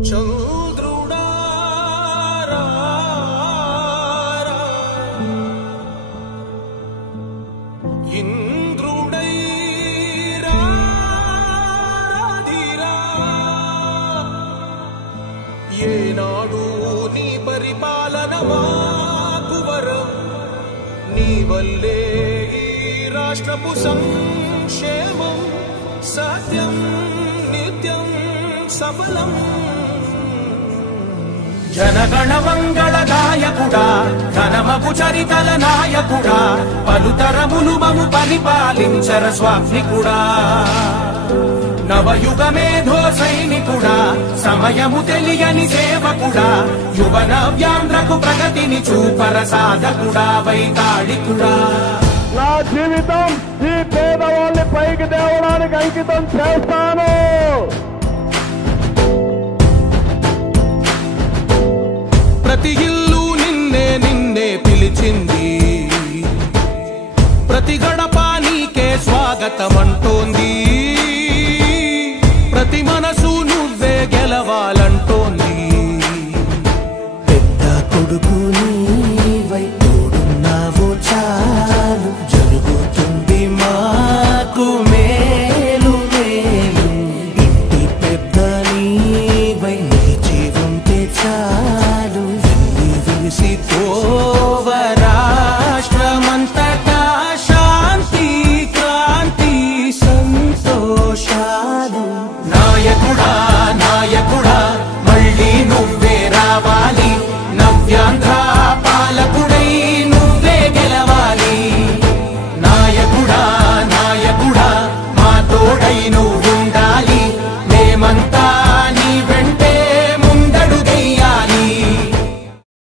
చంద్రుడా ఇంద్రుడై రాధిరా ఏనాడు నీ పరిపాలన మాకు వరం నీ వల్లే ఈ రాష్ట్రపు సంక్షేమం సత్యం నిత్యం సఫలం జనగణ మంగళ గాయకుడా ఘనమగు చరితల నాయకుడా పలుతరములు మము పరిపాలించర స్వామికుడా నవయుగ మేధో సైనికుడా సమయము తెలియని సేవకుడా యువన వ్యాంధ్రకు ప్రగతిని చూపర సాధకుడా వైతాళికుడా నా జీవితం ఈ పేదవాళ్ళని పైకి తేవడానికి అంకితం చేస్తాను. ప్రతి ఇల్లు నిన్నే నిన్నే పిలిచింది ప్రతి గడప నీకే స్వాగతమంటోంది ప్రతి మనసు నువ్వే గెలవాలంటోంది పెద్ద కొడుకు నీవై తోడున్నావు చాలు జరుగుతుంది మాకు మేలు మేలు ఇంటి పెద్ద నీవై నిలిచి ఉంటే చాలు వెలిసి